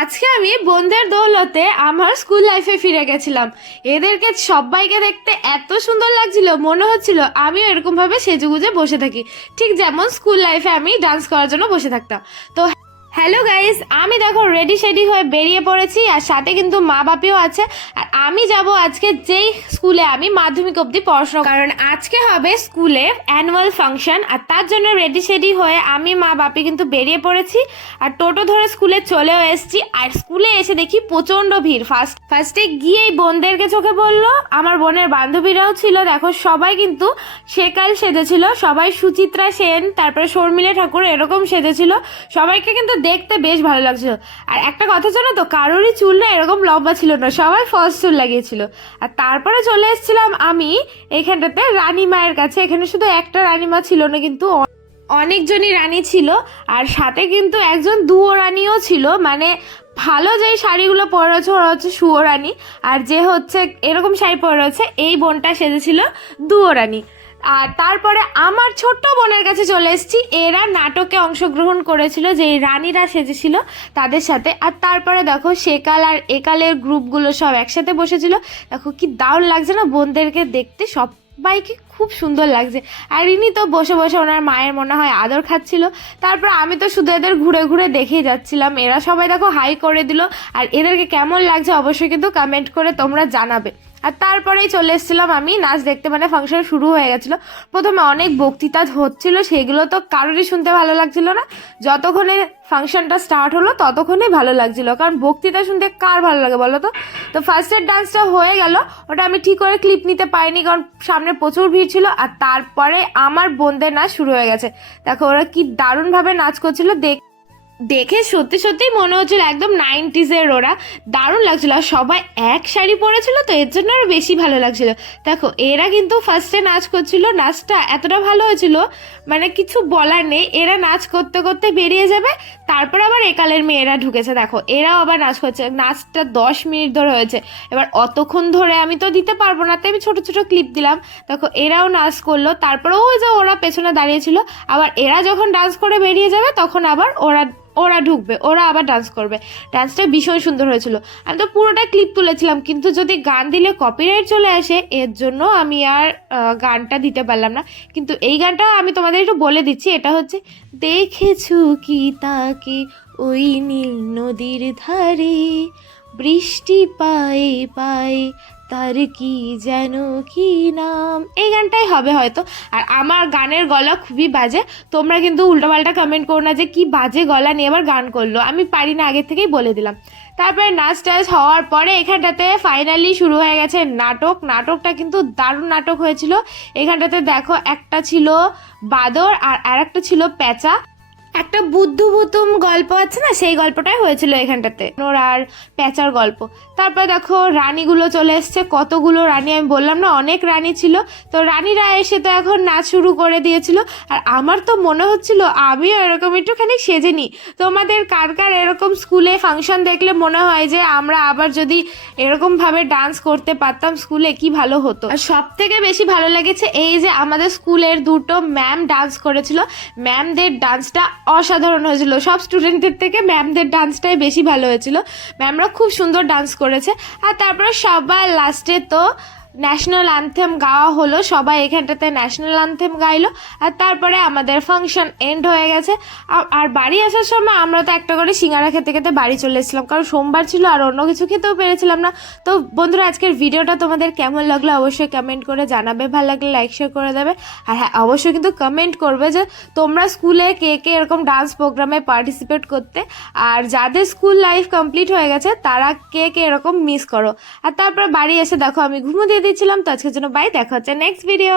আজকে আমি বন্ধের দৌলতে আমার স্কুল লাইফে ফিরে গেছিলাম। এদেরকে সবাইকে দেখতে এত সুন্দর লাগছিল, মনে হচ্ছিল আমিও এরকমভাবে সেজুগুজে বসে থাকি। ঠিক যেমন স্কুল লাইফে আমি ডান্স করার জন্য বসে থাকতাম। তো হ্যালো গাইস আমি দেখো রেডি শেডি হয়ে বেরিয়ে পড়েছি আর সাথে কিন্তু মা বাপিও আছে। আর আমি যাব আজকে যেই স্কুলে আমি মাধ্যমিক অবধি পড়াশোনা কারণ আজকে হবে স্কুলে অ্যানুয়াল ফাংশন আর তার জন্য রেডি শেডি হয়ে আমি মা বাপি কিন্তু বেরিয়ে পড়েছি। আর টোটো ধরে স্কুলে চলেও এসেছি। আর স্কুলে এসে দেখি প্রচণ্ড ভিড়। ফার্স্ট ফার্স্টে গিয়েই বোনদেরকে চোখে বলল আমার বোনের বান্ধবীরাও ছিল। দেখো, সবাই কিন্তু সেকাল সেজেছিল। সবাই সুচিত্রা সেন, তারপরে শর্মিলা ঠাকুর এরকম সেজেছিল। সবাইকে কিন্তু দেখতে বেশ ভালো লাগছিল। আর একটা কথা জানো তো, কারোরই চুল না এরকম লম্বা ছিল না, সবাই ফলস চুল লাগিয়েছিল। আর তারপরে চলে এসেছিলাম আমি এখানটাতে রানী মায়ের কাছে, এখানে শুধু একটা রানীমা ছিল না, কিন্তু অনেকজনই রানী ছিল। আর সাথে কিন্তু একজন দুয়ো রানীও ছিল মানে ভালো যেই শাড়িগুলো পরে রয়েছে, ওরা হচ্ছে শুয়ো রানী। আর যে হচ্ছে এরকম শাড়ি পরে রয়েছে, এই বোনটা সেজেছিল দুয়ো রানী। আর তারপরে আমার ছোট্ট বোনের কাছে চলে এসেছি। এরা নাটকে অংশগ্রহণ করেছিল যে রানীরা সেজেছিল তাদের সাথে। আর তারপরে দেখো, সেকাল আর একালের গ্রুপগুলো সব একসাথে বসেছিল। দেখো কি দারুণ লাগছে না, বোনদেরকে দেখতে সবাইকে খুব সুন্দর লাগছে। আর ইনি তো বসে বসে ওনার মায়ের মনে হয় আদর খাচ্ছিল। তারপর আমি তো শুধু এদের ঘুরে ঘুরে দেখেই যাচ্ছিলাম। এরা সবাই দেখো হাই করে দিল। আর এদেরকে কেমন লাগছে অবশ্যই কিন্তু কমেন্ট করে তোমরা জানাবে। আর তারপরেই চলে এসেছিলাম আমি। নাচ দেখতে মানে ফাংশন শুরু হয়ে গেছিল। প্রথমে অনেক বক্তৃতা হচ্ছিল, সেগুলো তো কারোরই শুনতে ভালো লাগছিল না। যতক্ষণে ফাংশনটা স্টার্ট হলো, ততক্ষণে ভালো লাগছিল। কারণ বক্তৃতা শুনতে কার ভালো লাগে বলো তো? তো ফার্স্টের ডান্সটা হয়ে গেল। ওটা আমি ঠিক করে ক্লিপ নিতে পারিনি, কারণ সামনে প্রচুর ভিড় ছিল। আর তারপরে আমার বোনদের নাচ শুরু হয়ে গেছে। দেখো ওরা কি দারুণভাবে নাচ করছিল, দেখ দেখে সত্যি সত্যি মনে হচ্ছিল একদম নাইনটিজের ওরা। দারুণ লাগছিল। আর সবাই এক শাড়ি পরেছিল, তো এর জন্য আরও বেশি ভালো লাগছিল। দেখো, এরা কিন্তু ফার্স্টে নাচ করছিল। নাচটা এতটা ভালো হয়েছিল মানে কিছু বলার নেই। এরা নাচ করতে করতে বেরিয়ে যাবে, তারপর আবার একালের মেয়েরা ঢুকেছে। দেখো, এরাও আবার নাচ করছে। নাচটা দশ মিনিট ধরে হয়েছে। এবার অতক্ষণ ধরে আমি তো দিতে পারব না, তাই আমি ছোটো ছোটো ক্লিপ দিলাম। দেখো, এরাও নাচ করল, তারপরে ওই যে ওরা পেছনে দাঁড়িয়েছিল আবার এরা যখন ডান্স করে বেরিয়ে যাবে, তখন আবার ওরা ওরা ঢুকবে, ওরা আবার ডান্স করবে। ডান্সটা ভীষণ সুন্দর হয়েছিল। আমি তো পুরোটা ক্লিপ তুলেছিলাম, কিন্তু যদি গান দিলে কপিরাইট চলে আসে, এর জন্য আমি আর গানটা দিতে পারলাম না। কিন্তু এই গানটা আমি তোমাদের একটু বলে দিচ্ছি, এটা হচ্ছে, দেখেছ কি তাকে ওই নীল নদীর ধারে, বৃষ্টি পায়ে পায়ে তার কি যেন কি নাম? এই গানটাই হবে হয়তো। আর আমার গানের গলা খুবই বাজে। তোমরা কিন্তু উল্টোপাল্টা কমেন্ট করো না যে কি বাজে গলা নিয়ে আবার গান করল। আমি পারি না আগে থেকেই বলে দিলাম। তারপরে নাচ টাচ হওয়ার পরে এখানটাতে ফাইনালি শুরু হয়ে গেছে নাটক। নাটকটা কিন্তু দারুণ নাটক হয়েছিল। এখানটাতে দেখো একটা ছিল বাদর আর আরেকটা ছিল প্যাঁচা একটা বুদ্ধভূতম গল্প আছে না, সেই গল্পটাই হয়েছিল এখানটাতে। ওর আর প্যাঁচার গল্প। তারপরে দেখো রানীগুলো চলে এসছে, কতগুলো রানী আমি বললাম না, অনেক রানী ছিল। তো রানীরা এসে তো এখন নাচ শুরু করে দিয়েছিল। আর আমার তো মনে হচ্ছিল আমিও এরকম একটুখানি সেজে নিই তোমাদের কার কার এরকম স্কুলে ফাংশন দেখলে মনে হয় যে আমরা আবার যদি এরকমভাবে ডান্স করতে পারতাম স্কুলে, কি ভালো হতো? আর সব থেকে বেশি ভালো লেগেছে এই যে আমাদের স্কুলের দুটো ম্যাম ডান্স করেছিল। ম্যামদের ডান্সটা অসাধারণ হয়েছিল। সব স্টুডেন্টদের থেকে ম্যামদের ডান্সটাই বেশি ভালো হয়েছিল। ম্যামরা খুব সুন্দর ডান্স করেছে। আর তারপরে সবাই লাস্টে তো ন্যাশনাল অ্যান্থেম গাওয়া হলো, সবাই এখানটাতে ন্যাশনাল অ্যান্থেম গাইলো, আর তারপরে আমাদের ফাংশন এন্ড হয়ে গেছে। আর বাড়ি আসার সময় আমরা তো একটা করে সিঙ্গারা খেতে খেতে বাড়ি চলে এসেছিলাম, কারণ সোমবার ছিল আর অন্য কিছু খেতেও পেরেছিলাম না। তো বন্ধুরা, আজকের ভিডিওটা তোমাদের কেমন লাগল অবশ্যই কমেন্ট করে জানাবে, ভালো লাগলে লাইক শেয়ার করে দেবে। আর হ্যাঁ অবশ্যই কিন্তু কমেন্ট করবে যে তোমরা স্কুলে কে কে এরকম ডান্স প্রোগ্রামে পার্টিসিপেট করতে, আর যাদের স্কুল লাইফ কমপ্লিট হয়ে গেছে, তারা কে কে এরকম মিস করো। আর তারপর বাড়ি এসে দেখো, আমি ঘুমো দিয়ে দিয়েছিলাম তো আজকের জন্য বাই দেখা হচ্ছে নেক্সট ভিডিও